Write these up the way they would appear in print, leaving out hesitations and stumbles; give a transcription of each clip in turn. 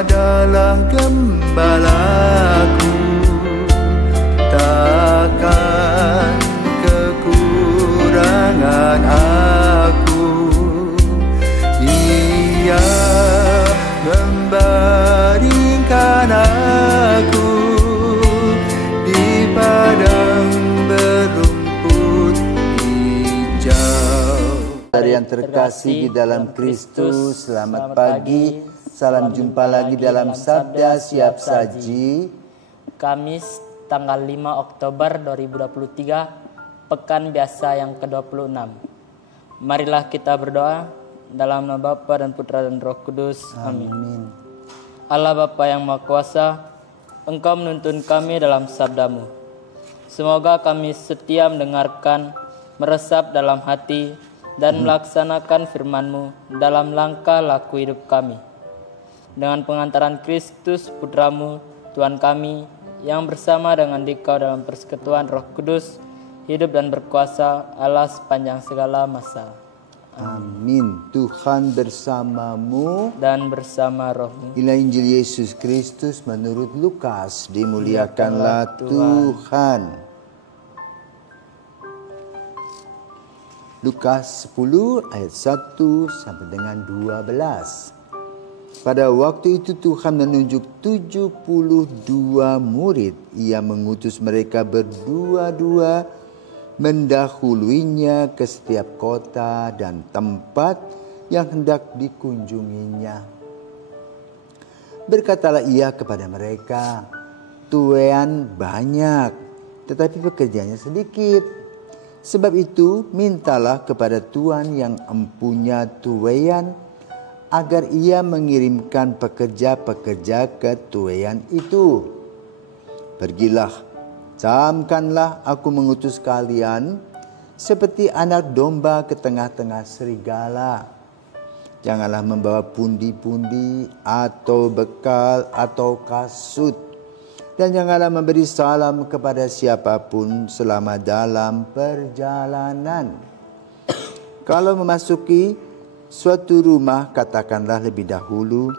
adalah gembalaku, takkan kekurangan aku. Ia membaringkan aku di padang berumput hijau. Saudara yang terkasih di dalam Kristus, selamat pagi. Salam jumpa lagi dalam Sabda Siap Saji. Kamis tanggal 5 Oktober 2023, pekan biasa yang ke-26. Marilah kita berdoa dalam nama Bapa dan Putra dan Roh Kudus. Amin. Allah Bapa yang Maha Kuasa, Engkau menuntun kami dalam sabda-Mu. Semoga kami setia mendengarkan, meresap dalam hati, dan melaksanakan firman-Mu dalam langkah laku hidup kami. Dengan pengantaran Kristus Putramu, Tuhan kami, yang bersama dengan Dikau dalam persekutuan Roh Kudus, hidup dan berkuasa Allah sepanjang segala masa. Amin. Tuhan bersamamu Dan bersama rohmu. Inilah Injil Yesus Kristus menurut Lukas. Dimuliakanlah Tuhan. Lukas 10 ayat 1 sampai dengan 12. Pada waktu itu Tuhan menunjuk 72 murid. Ia mengutus mereka berdua-dua mendahuluinya ke setiap kota dan tempat yang hendak dikunjunginya. Berkatalah ia kepada mereka, tuaian banyak, tetapi pekerjanya sedikit. Sebab itu mintalah kepada Tuhan yang empunya tuaian, agar ia mengirimkan pekerja-pekerja ke tuaian itu. Pergilah, camkanlah aku mengutus kalian seperti anak domba ke tengah-tengah serigala. Janganlah membawa pundi-pundi atau bekal atau kasut. Dan janganlah memberi salam kepada siapapun selama dalam perjalanan. Kalau memasuki suatu rumah, katakanlah lebih dahulu,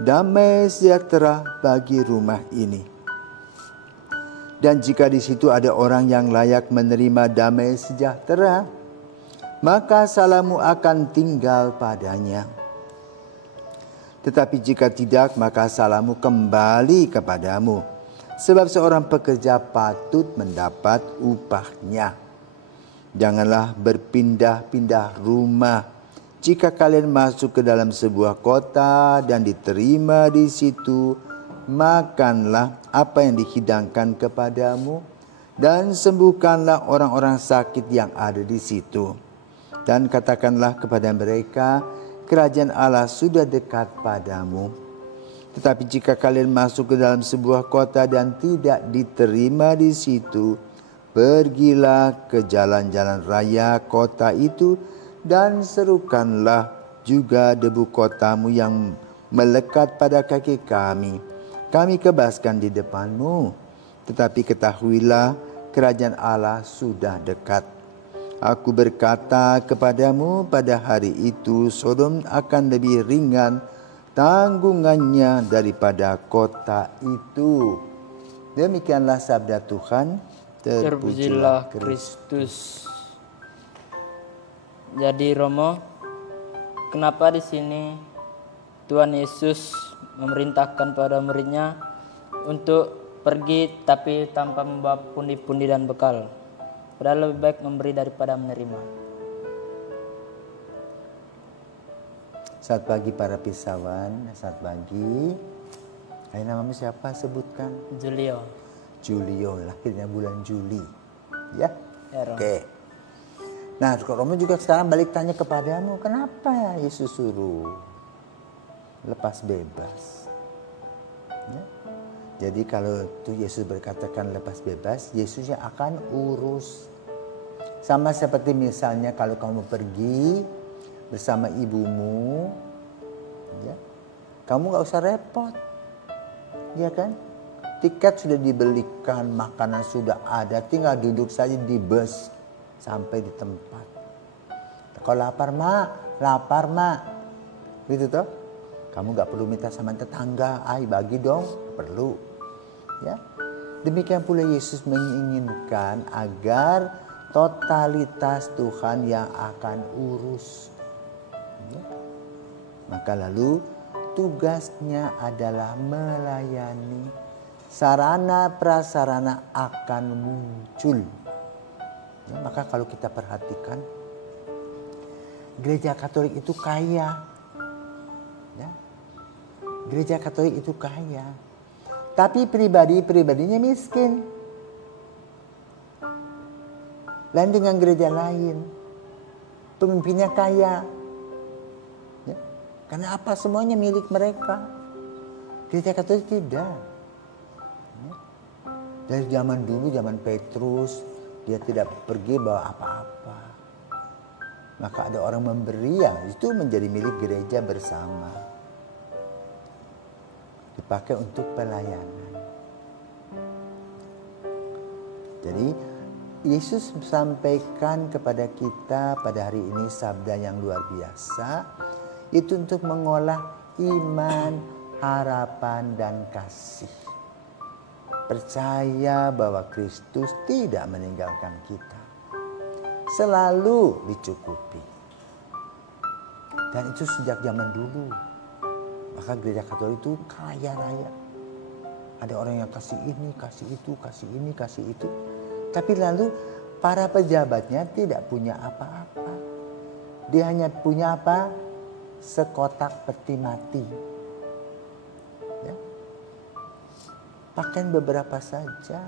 damai sejahtera bagi rumah ini. Dan jika di situ ada orang yang layak menerima damai sejahtera, maka salammu akan tinggal padanya. Tetapi jika tidak, maka salammu kembali kepadamu. Sebab seorang pekerja patut mendapat upahnya. Janganlah berpindah-pindah rumah. Jika kalian masuk ke dalam sebuah kota dan diterima di situ, makanlah apa yang dihidangkan kepadamu dan sembuhkanlah orang-orang sakit yang ada di situ. Dan katakanlah kepada mereka, kerajaan Allah sudah dekat padamu. Tetapi jika kalian masuk ke dalam sebuah kota dan tidak diterima di situ, pergilah ke jalan-jalan raya kota itu, dan serukanlah juga debu kotamu yang melekat pada kaki kami. Kami kebaskan di depanmu. Tetapi ketahuilah, kerajaan Allah sudah dekat. Aku berkata kepadamu, pada hari itu Sodom akan lebih ringan tanggungannya daripada kota itu. Demikianlah sabda Tuhan. Terpujilah Kristus. Jadi Romo, kenapa di sini Tuhan Yesus memerintahkan pada muridnya untuk pergi tapi tanpa membawa pundi-pundi dan bekal? Padahal lebih baik memberi daripada menerima. Selamat pagi para pisawan, selamat pagi. Hai, namamu siapa? Sebutkan. Julio. Julio, lahirnya bulan Juli. Ya? Ya, Romo. Oke. Nah, Romo juga sekarang balik tanya kepadamu, kenapa Yesus suruh lepas bebas? Ya? Jadi kalau tuh Yesus berkatakan lepas bebas, Yesus yang akan urus. Sama seperti misalnya kalau kamu pergi bersama ibumu, ya, kamu gak usah repot, ya kan? Tiket sudah dibelikan, makanan sudah ada, tinggal duduk saja di bus sampai di tempat. Kalau lapar mak, gitu toh. Kamu gak perlu minta sama tetangga, bagi dong, perlu. Ya, demikian pula Yesus menginginkan agar totalitas Tuhan yang akan urus. Ya. Maka lalu tugasnya adalah melayani. Sarana prasarana akan muncul. Ya, maka kalau kita perhatikan, Gereja Katolik itu kaya. Ya. Gereja Katolik itu kaya. Tapi pribadinya miskin. Lain dengan gereja lain. Pemimpinnya kaya. Ya. Karena apa? Semuanya milik mereka. Gereja Katolik tidak. Ya. Dari zaman dulu, zaman Petrus, dia tidak pergi bawa apa-apa. Maka ada orang memberi, ya itu menjadi milik gereja bersama. Dipakai untuk pelayanan. Jadi Yesus sampaikan kepada kita pada hari ini sabda yang luar biasa. Itu untuk mengolah iman, harapan, dan kasih. Percaya bahwa Kristus tidak meninggalkan kita. Selalu dicukupi. Dan itu sejak zaman dulu. Maka gereja Katolik itu kaya raya. Ada orang yang kasih ini, kasih itu, kasih ini, kasih itu. Tapi lalu para pejabatnya tidak punya apa-apa. Dia hanya punya apa? Sekotak peti mati. Ya. Pakaian beberapa saja.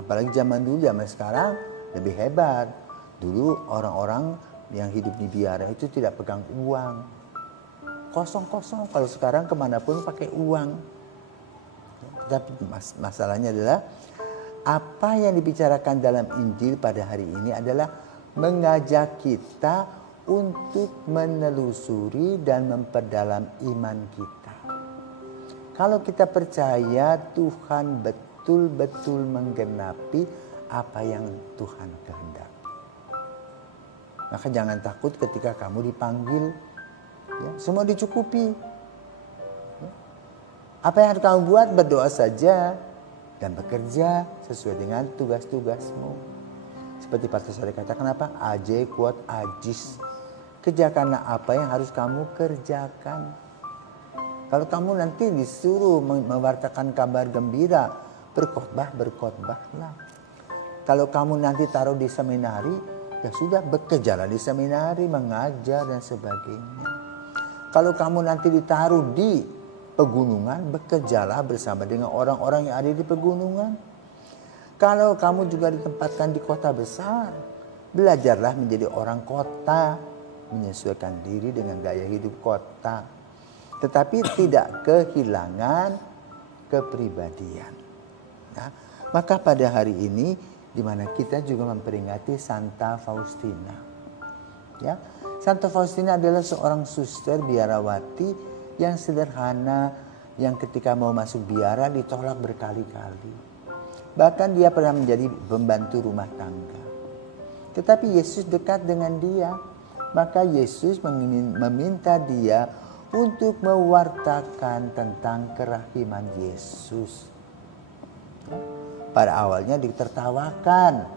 Apalagi zaman dulu, zaman sekarang lebih hebat. Dulu orang-orang yang hidup di biara itu tidak pegang uang. Kosong-kosong. Kalau sekarang kemanapun pakai uang. Tapi masalahnya adalah apa yang dibicarakan dalam Injil pada hari ini adalah mengajak kita untuk menelusuri dan memperdalam iman kita. Kalau kita percaya Tuhan betul-betul menggenapi apa yang Tuhan kehendaki. Maka jangan takut ketika kamu dipanggil. Ya, semua dicukupi. Ya. Apa yang harus kamu buat? Berdoa saja. Dan bekerja sesuai dengan tugas-tugasmu. Seperti Pastor Sore katakan apa? Aje kuat ajis. Kerjakanlah apa yang harus kamu kerjakan. Kalau kamu nanti disuruh mewartakan kabar gembira, berkhotbahlah. Kalau kamu nanti taruh di seminari, ya sudah bekerjalah di seminari, mengajar dan sebagainya. Kalau kamu nanti ditaruh di pegunungan, bekerjalah bersama dengan orang-orang yang ada di pegunungan. Kalau kamu juga ditempatkan di kota besar, belajarlah menjadi orang kota, menyesuaikan diri dengan gaya hidup kota. Tetapi tidak kehilangan kepribadian. Nah, maka pada hari ini, di mana kita juga memperingati Santa Faustina. Ya, Santa Faustina adalah seorang suster biarawati yang sederhana, yang ketika mau masuk biara ditolak berkali-kali. Bahkan dia pernah menjadi pembantu rumah tangga. Tetapi Yesus dekat dengan dia. Maka Yesus meminta dia untuk mewartakan tentang kerahiman Yesus. Pada awalnya ditertawakan.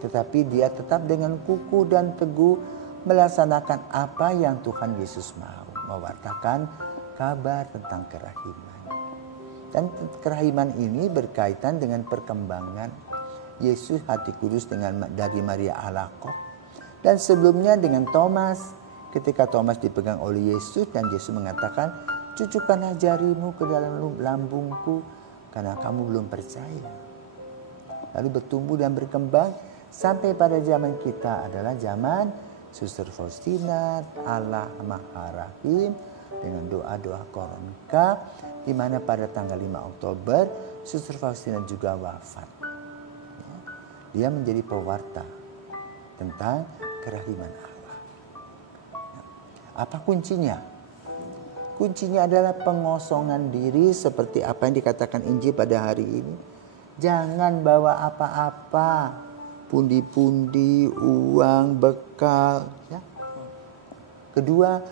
Tetapi dia tetap dengan kukuh dan teguh melaksanakan apa yang Tuhan Yesus mau. Mewartakan kabar tentang kerahiman. Dan kerahiman ini berkaitan dengan perkembangan Yesus hati kudus dari Maria Alakok. Dan sebelumnya dengan Thomas. Ketika Thomas dipegang oleh Yesus dan Yesus mengatakan, cucukkanlah jarimu ke dalam lambungku karena kamu belum percaya. Lalu bertumbuh dan berkembang sampai pada zaman kita adalah zaman Suster Faustina, Allah Maha Rahim, dengan doa-doa koronka, di mana pada tanggal 5 Oktober Suster Faustina juga wafat. Dia menjadi pewarta tentang kerahiman Allah. Apa kuncinya? Kuncinya adalah pengosongan diri seperti apa yang dikatakan Injil pada hari ini. Jangan bawa apa-apa. Pundi-pundi, uang, bekal. Ya. Kedua,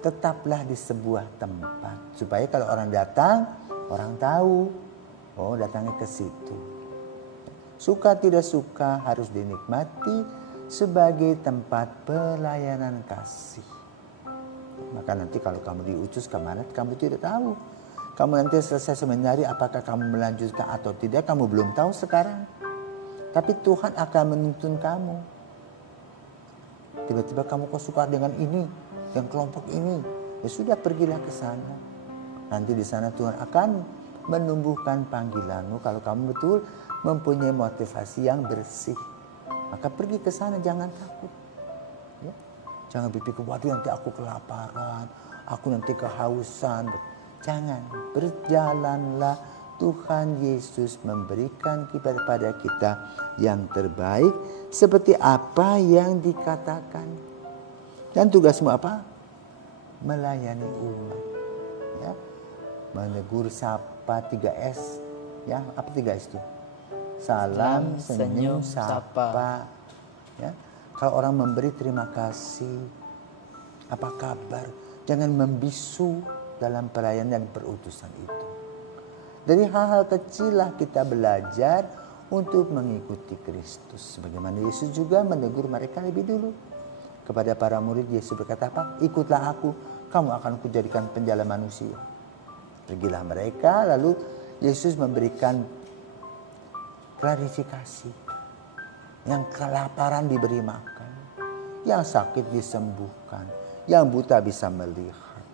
tetaplah di sebuah tempat. Supaya kalau orang datang, orang tahu, oh datangnya ke situ. Suka tidak suka harus dinikmati sebagai tempat pelayanan kasih. Maka nanti kalau kamu diutus kemana, kamu tidak tahu. Kamu nanti selesai seminari, apakah kamu melanjutkan atau tidak, kamu belum tahu sekarang. Tapi Tuhan akan menuntun kamu. Tiba-tiba kamu kok suka dengan ini, yang kelompok ini. Ya sudah, pergilah ke sana. Nanti di sana Tuhan akan menumbuhkan panggilanmu kalau kamu betul mempunyai motivasi yang bersih. Maka pergi ke sana, jangan takut. Ya. Jangan berpikir, waduh nanti aku kelaparan, aku nanti kehausan. Jangan, berjalanlah. Tuhan Yesus memberikan kepada kita yang terbaik seperti apa yang dikatakan. Dan tugasmu apa? Melayani umat. Ya. Menegur, sapa, 3S. Ya, apa 3S itu? Salam, senyum, sapa. Ya. Kalau orang memberi, terima kasih. Apa kabar? Jangan membisu dalam pelayanan dan perutusan itu. Dari hal-hal kecil lah kita belajar untuk mengikuti Kristus. Sebagaimana Yesus juga menegur mereka lebih dulu. Kepada para murid Yesus berkata apa? Ikutlah aku, kamu akan kujadikan penjala manusia. Pergilah mereka, lalu Yesus memberikan klarifikasi. Yang kelaparan diberi makan, yang sakit disembuhkan, yang buta bisa melihat,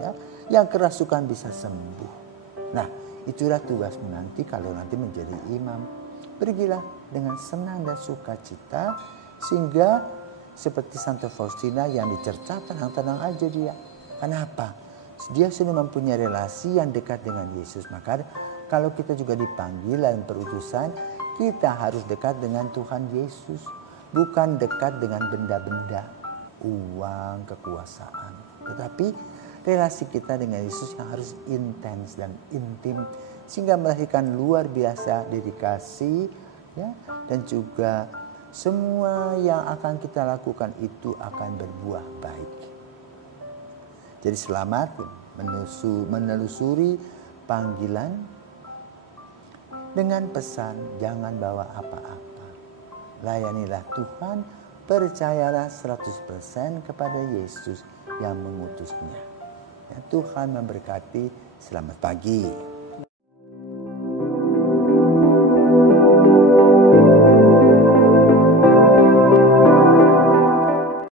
ya, yang kerasukan bisa sembuh. Nah, itulah tugasmu nanti kalau nanti menjadi imam. Pergilah dengan senang dan sukacita sehingga seperti Santa Faustina yang dicerca, tenang-tenang aja dia. Kenapa? Dia sudah mempunyai relasi yang dekat dengan Yesus. Maka kalau kita juga dipanggil dalam perutusan, kita harus dekat dengan Tuhan Yesus. Bukan dekat dengan benda-benda, uang, kekuasaan. Tetapi relasi kita dengan Yesus yang harus intens dan intim. Sehingga melahirkan luar biasa dedikasi. Ya, dan juga semua yang akan kita lakukan itu akan berbuah baik. Jadi selamat menelusuri panggilan dengan pesan jangan bawa apa-apa. Layanilah Tuhan, percayalah 100% kepada Yesus yang mengutusnya. Ya, Tuhan memberkati. Selamat pagi.